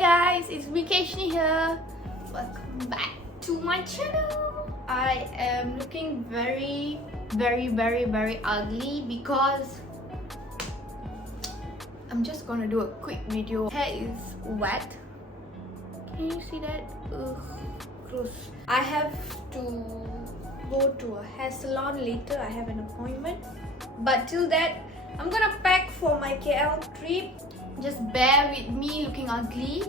Hey guys, it's me Khesyinii here. Welcome back to my channel. I am looking very ugly because I'm just gonna do a quick video. Hair is wet. Can you see that? Ugh, gross. I have to go to a hair salon later. I have an appointment. But till that, I'm gonna pack for my KL trip. Just bear with me looking ugly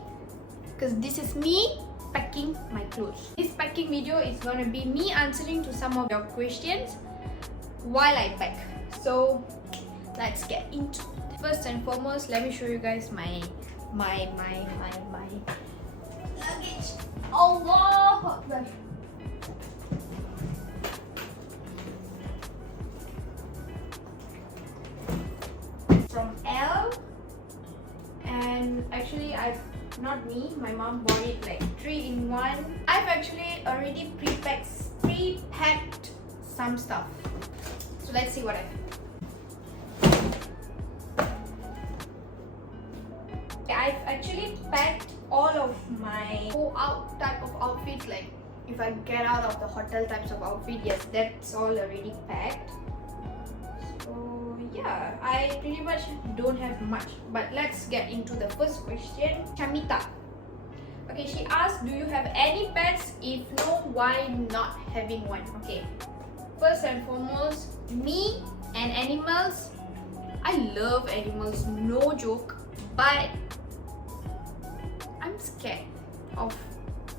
because this is me packing my clothes. This packing video is gonna be me answering to some of your questions while I pack. So let's get into it. First and foremost, let me show you guys my luggage. Allah Akbar. From L, and actually not me, my mom bought it like 3-in-1. I've actually already pre-packed some stuff. So let's see what I have. I've actually packed all of my go out type of outfits, like if I get out of the hotel types of outfit, yes, that's all already packed. So yeah, I pretty much don't have much, but let's get into the first question. Shamita, okay, she asked, do you have any pets? If no, why not having one? Okay, first and foremost, me and animals, I love animals, no joke, but I'm scared of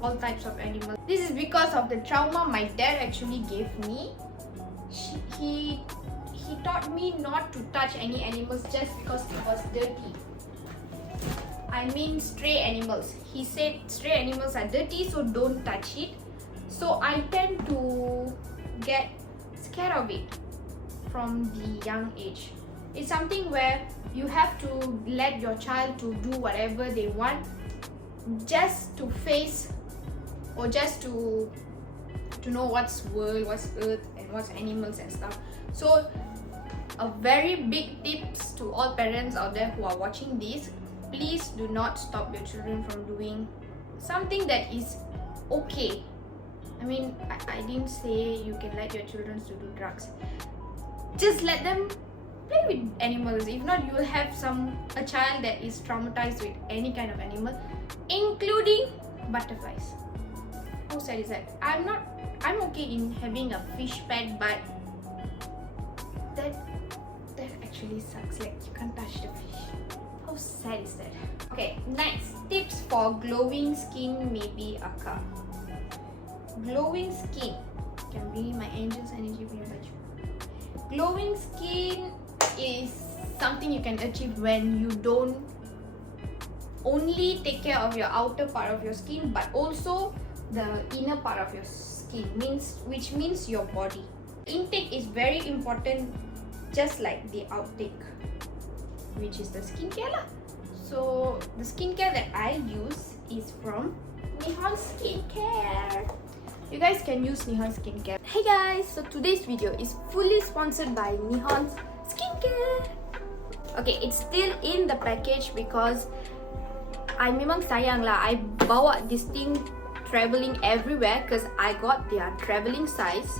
all types of animals. This is because of the trauma my dad actually gave me. He taught me not to touch any animals just because it was dirty. I mean stray animals. He said stray animals are dirty, so don't touch it. So I tend to get scared of it from the young age. It's something where you have to let your child to do whatever they want just to face or just to know what's world, what's earth, and what's animals and stuff. So a very big tips to all parents out there who are watching this: please do not stop your children from doing something that is okay. I mean, I didn't say you can let your children to do drugs. Just let them play with animals. If not, you will have a child that is traumatized with any kind of animal, including butterflies. How sad is that? I'm okay in having a fish pet, but that actually sucks. Like, you can't touch the fish. How sad is that? Okay, next, tips for glowing skin, maybe Akka. Glowing skin. Can bring my angel's energy for you. Glowing skin is something you can achieve when you don't only take care of your outer part of your skin, but also the inner part of your skin, which means your body. Intake is very important, just like the outtake, which is the skincare lah. So the skincare that I use is from Nihon Skincare. You guys can use Nihon Skincare. Hey guys, so today's video is fully sponsored by Nihon Skincare. Okay, it's still in the package because I memang sayang lah. I bawa this thing traveling everywhere because I got their traveling size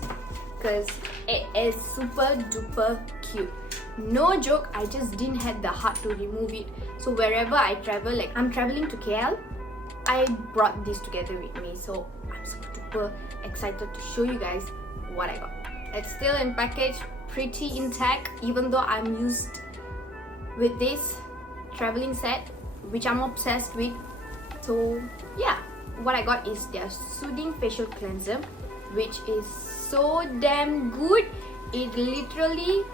because it is super duper cute. No joke, I just didn't have the heart to remove it. So wherever I travel, like I'm traveling to KL, I brought this together with me. So I'm super duper excited to show you guys what I got. It's still in package, pretty intact, even though I'm used with this traveling set, which I'm obsessed with. So yeah, what I got is their soothing facial cleanser, which is so damn good. It literally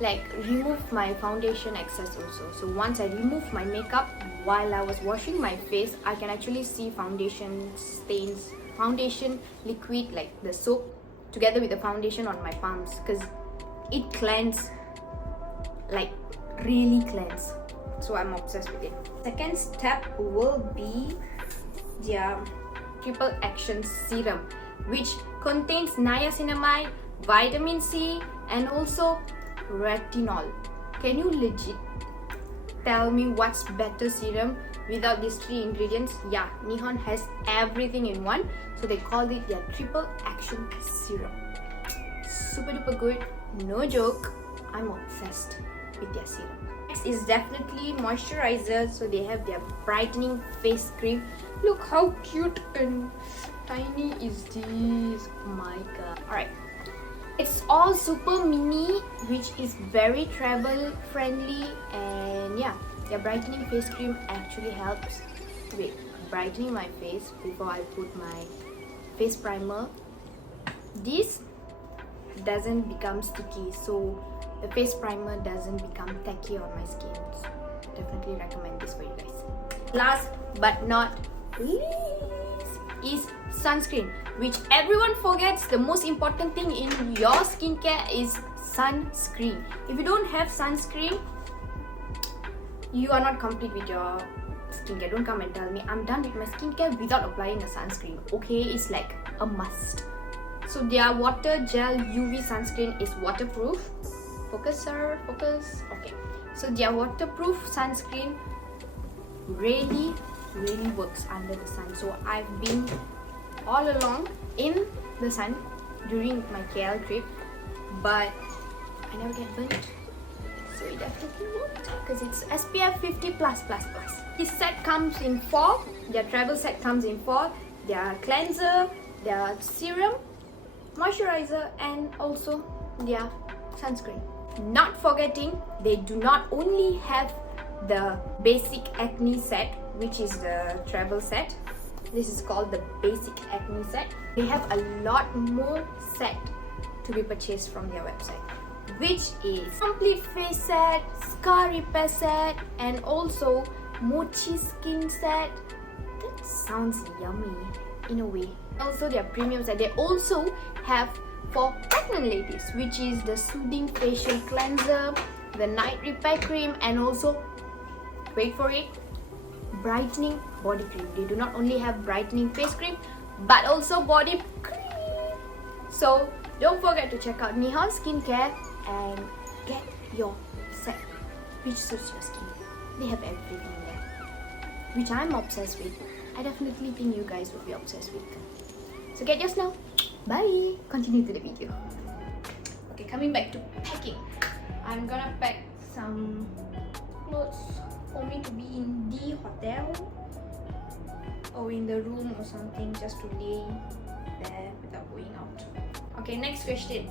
like removed my foundation excess also. So once I removed my makeup while I was washing my face, I can actually see foundation stains, foundation liquid, like the soap together with the foundation on my palms, because it cleanses, like really cleanse. So I'm obsessed with it. Second step will be their triple action serum, which contains niacinamide, vitamin C, and also retinol. Can you legit tell me what's better serum without these 3 ingredients. Yeah, Nihon has everything in one, so they called it their triple action serum. Super duper good, no joke. I'm obsessed with their serum. Next is definitely moisturizer, so they have their brightening face cream. Look how cute and tiny is this. Oh my god. Alright, it's all super mini, which is very travel friendly, and yeah, their brightening face cream actually helps with brightening my face before I put my face primer. This doesn't become sticky, so the face primer doesn't become tacky on my skin. So definitely recommend this for you guys. Last but not least is sunscreen, which everyone forgets. The most important thing in your skincare is sunscreen. If you don't have sunscreen, you are not complete with your skincare. Don't come and tell me I'm done with my skincare without applying a sunscreen. Okay, it's like a must. So their water gel UV sunscreen is waterproof. Focus sir, focus. Okay, so their waterproof sunscreen really works under the sun. So I've been all along in the sun during my KL trip, but I never get burnt. So it definitely worked because it's SPF 50 plus. This set comes in 4. Their travel set comes in 4. Their cleanser, their serum, moisturizer, and also their sunscreen. Not forgetting, they do not only have the basic acne set, which is the travel set. This is called the basic acne set. They have a lot more set to be purchased from their website, which is complete face set, scar repair set, and also mochi skin set. That sounds yummy in a way. Also their premium set. They also have for pregnant ladies, which is the soothing facial cleanser, the night repair cream, and also, wait for it, brightening body cream. They do not only have brightening face cream but also body cream. So don't forget to check out Nihon Skincare and get your set which suits your skin. They have everything there, which I'm obsessed with. I definitely think you guys will be obsessed with. So get yours now. Bye. Continue to the video. Okay, coming back to packing. I'm gonna pack some clothes for me to be in the hotel or in the room or something, just to lay there without going out. Okay, next question.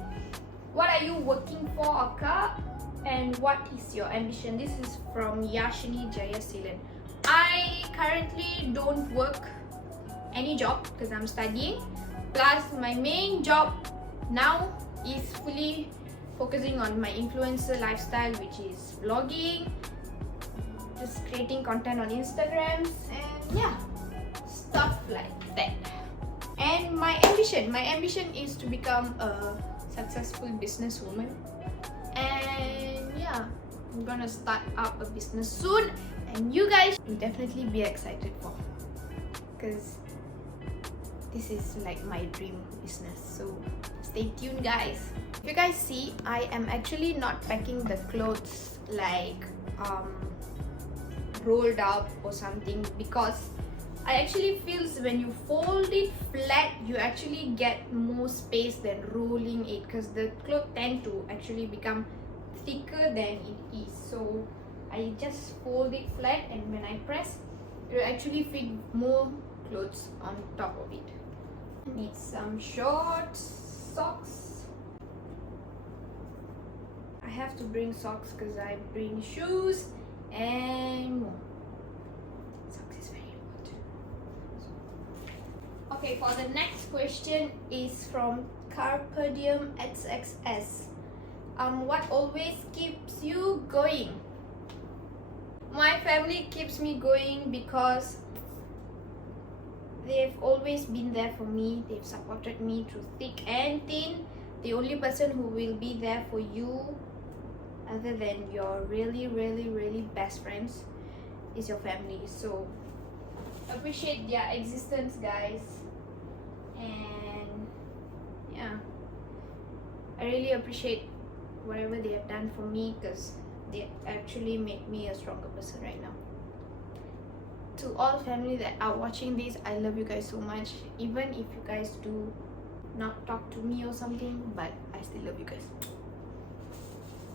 What are you working for, Akka? And what is your ambition? This is from Yashini Jayasilan. I currently don't work any job because I'm studying. Plus my main job now is fully focusing on my influencer lifestyle, which is vlogging, just creating content on Instagrams, and yeah, stuff like that. And my ambition is to become a successful businesswoman. And yeah, I'm gonna start up a business soon, and you guys will definitely be excited for, because this is like my dream business. So stay tuned, guys. If you guys see, I am actually not packing the clothes like rolled up or something, because I actually feels when you fold it flat, you actually get more space than rolling it, because the clothes tend to actually become thicker than it is. So I just fold it flat, and when I press, it will actually fit more clothes on top of it. Need some shorts, socks. I have to bring socks because I bring shoes and more. Socks is very important. Okay, for the next question is from Carpedium XXS. What always keeps you going? My family keeps me going because they've always been there for me. They've supported me through thick and thin. The only person who will be there for you, other than your really best friends, is your family. So appreciate their existence, guys. And yeah, I really appreciate whatever they have done for me, because They actually made me a stronger person right now. To all family that are watching this, I love you guys so much. Even if you guys do not talk to me or something, but I still love you guys.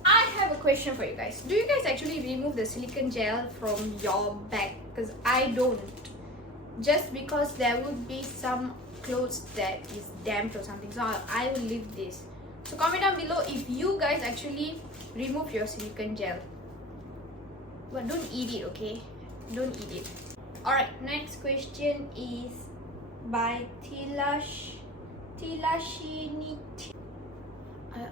I have a question for you guys. Do you guys actually remove the silicone gel from your bag? Because I don't. Just because there would be some clothes that is damp or something. So I will leave this. So comment down below if you guys actually remove your silicone gel. But don't eat it, okay? Don't eat it. Alright, next question is by Khesyinii.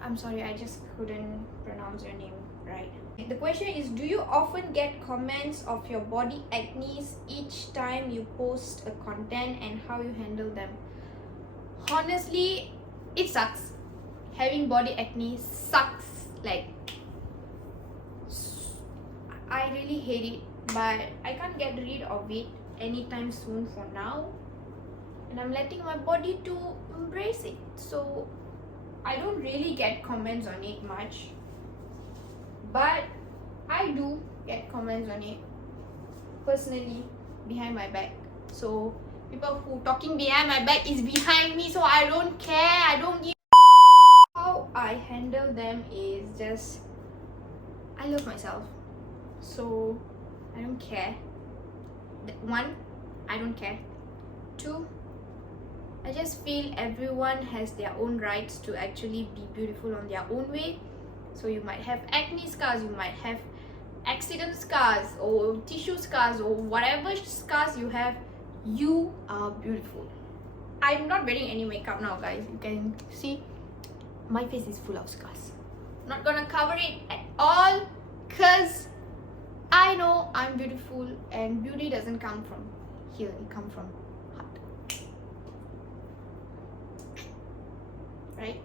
I'm sorry, I just couldn't pronounce your name right. The question is, do you often get comments of your body acne each time you post a content, and how you handle them? Honestly, it sucks. Having body acne sucks. Like, I really hate it, but I can't get rid of it anytime soon for now, and I'm letting my body to embrace it. So I don't really get comments on it much, but I do get comments on it personally behind my back. So people who talking behind my back is behind me, so I don't care. I don't give. How I handle them is just, I love myself, so I don't care. One, I don't care. Two, I just feel everyone has their own rights to actually be beautiful on their own way. So you might have acne scars, you might have accident scars or tissue scars or whatever scars you have, you are beautiful. I'm not wearing any makeup now, guys. You can see my face is full of scars. Not gonna cover it at all, because I know I'm beautiful, and beauty doesn't come from here, it comes from heart. Right?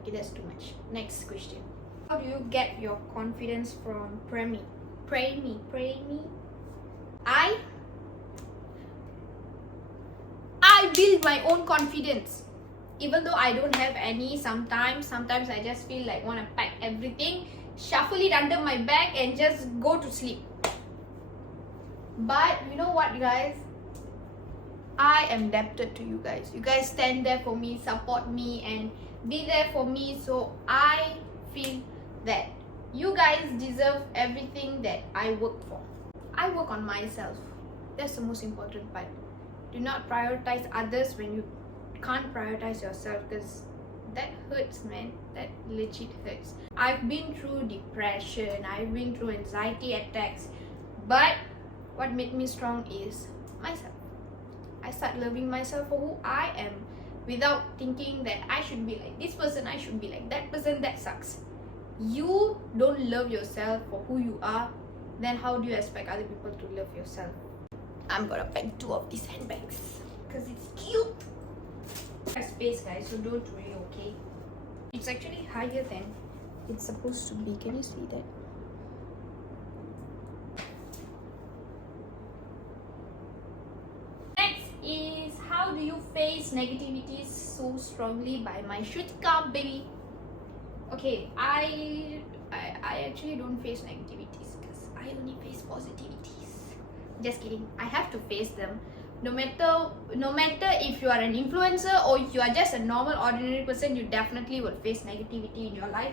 Okay, that's too much. Next question. How do you get your confidence from Pray Me? I build my own confidence. Even though I don't have any, sometimes I just feel like want to pack everything, shuffle it under my bag and just go to sleep. But you know what, guys? I am indebted to you guys. You guys stand there for me, support me, and be there for me. So I feel that you guys deserve everything that I work for. I work on myself. That's the most important part. Do not prioritize others when you can't prioritize yourself, because that hurts, man. That legit hurts. I've been through depression, I've been through anxiety attacks, but what made me strong is myself. I start loving myself for who I am, without thinking that I should be like this person, I should be like that person. That sucks. You don't love yourself for who you are, then how do you expect other people to love yourself? I'm gonna pack 2 of these handbags because it's cute. I have space, guys, so don't worry, okay? It's actually higher than it's supposed to be. Can you see that? Next is, how do you face negativity so strongly by my Shrutika baby? Okay, I actually don't face negativities, because I only face positivities. Just kidding. I have to face them. No matter if you are an influencer or if you are just a normal ordinary person, you definitely will face negativity in your life.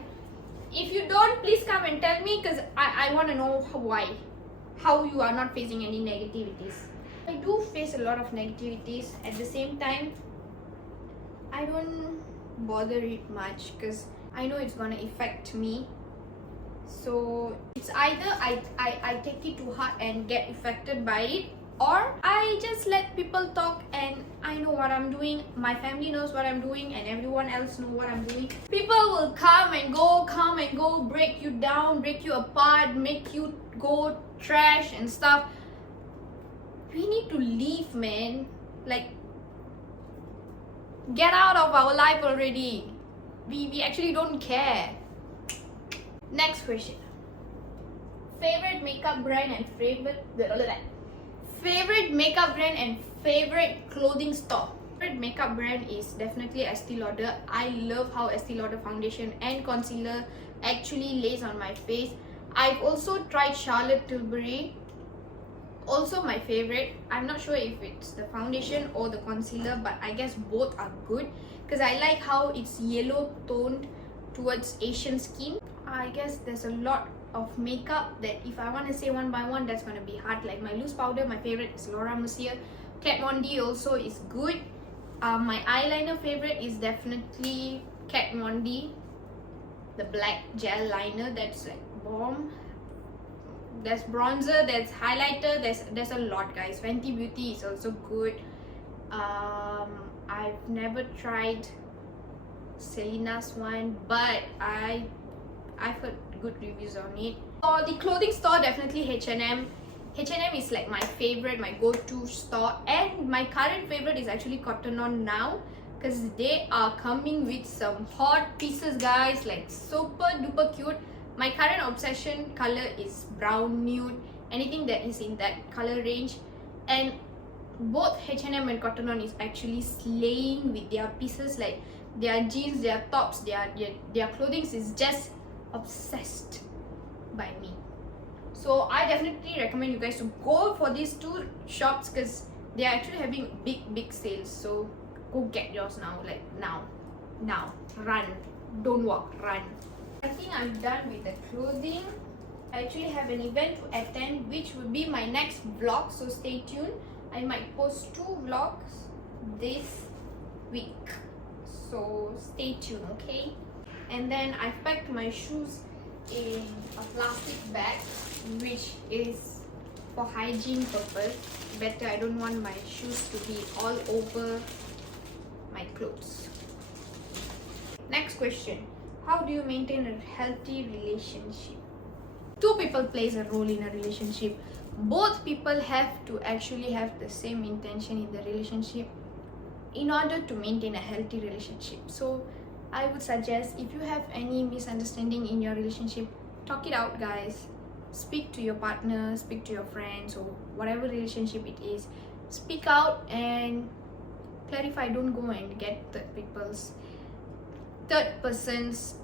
If you don't, please come and tell me, because I want to know how you are not facing any negativities. I do face a lot of negativities. At the same time, I don't bother it much, because I know it's gonna affect me. So it's either I take it to heart and get affected by it, or I just let people talk and I know what I'm doing, my family knows what I'm doing, and everyone else know what I'm doing. People will come and go, break you down, break you apart, make you go trash and stuff. We need to leave, man. Like, get out of our life already. We actually don't care. Next question. Favorite makeup brand and favorite makeup brand and favorite clothing store. Favorite makeup brand is definitely Estee Lauder. I love how Estee Lauder foundation and concealer actually lays on my face. I've also tried Charlotte Tilbury, also my favorite. I'm not sure if it's the foundation or the concealer, but I guess both are good because I like how it's yellow toned towards Asian skin. I guess there's a lot of makeup that if I want to say one by one, that's going to be hard. Like my loose powder, my favorite is Laura Mercier. Kat Von D also is good. My eyeliner favorite is definitely Kat Von D, the black gel liner. That's like bomb. There's bronzer, there's highlighter, there's a lot, guys. Fenty Beauty is also good. I've never tried Selena's one, but I've heard good reviews on it. For the clothing store, definitely H&M. H&M is like my favorite, my go-to store, and my current favorite is actually Cotton On now because they are coming with some hot pieces, guys, like super duper cute. My current obsession color is brown nude, anything that is in that color range, and both H&M and Cotton On is actually slaying with their pieces, like their jeans, their tops, their clothing is just obsessed by me. So I definitely recommend you guys to go for these two shops because they are actually having big sales. So go get yours now, like now, run, don't walk, run. I think I'm done with the clothing. I actually have an event to attend, which will be my next vlog, so stay tuned. I might post 2 vlogs this week, so stay tuned, okay? And then I've packed my shoes in a plastic bag, which is for hygiene purpose. Better, I don't want my shoes to be all over my clothes. Next question. How do you maintain a healthy relationship? 2 people plays a role in a relationship. Both people have to actually have the same intention in the relationship in order to maintain a healthy relationship. So I would suggest, if you have any misunderstanding in your relationship, talk it out, guys. Speak to your partner, speak to your friends, or whatever relationship it is. Speak out and clarify. Don't go and get third person's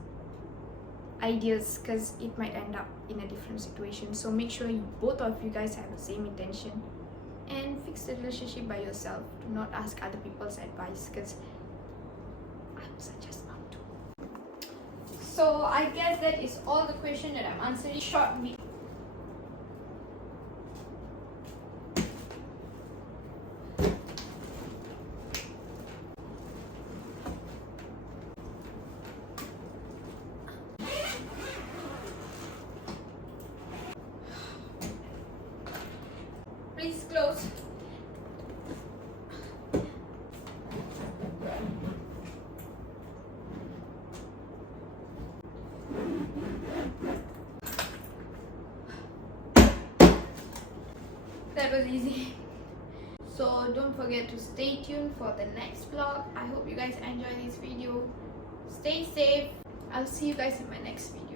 ideas because it might end up in a different situation. So make sure both of you guys have the same intention and fix the relationship by yourself. Do not ask other people's advice because I would suggest not to. So I guess that is all the question that I'm answering. Short video. Please close. That was easy. So don't forget to stay tuned for the next vlog. I hope you guys enjoy this video. Stay safe. I'll see you guys in my next video.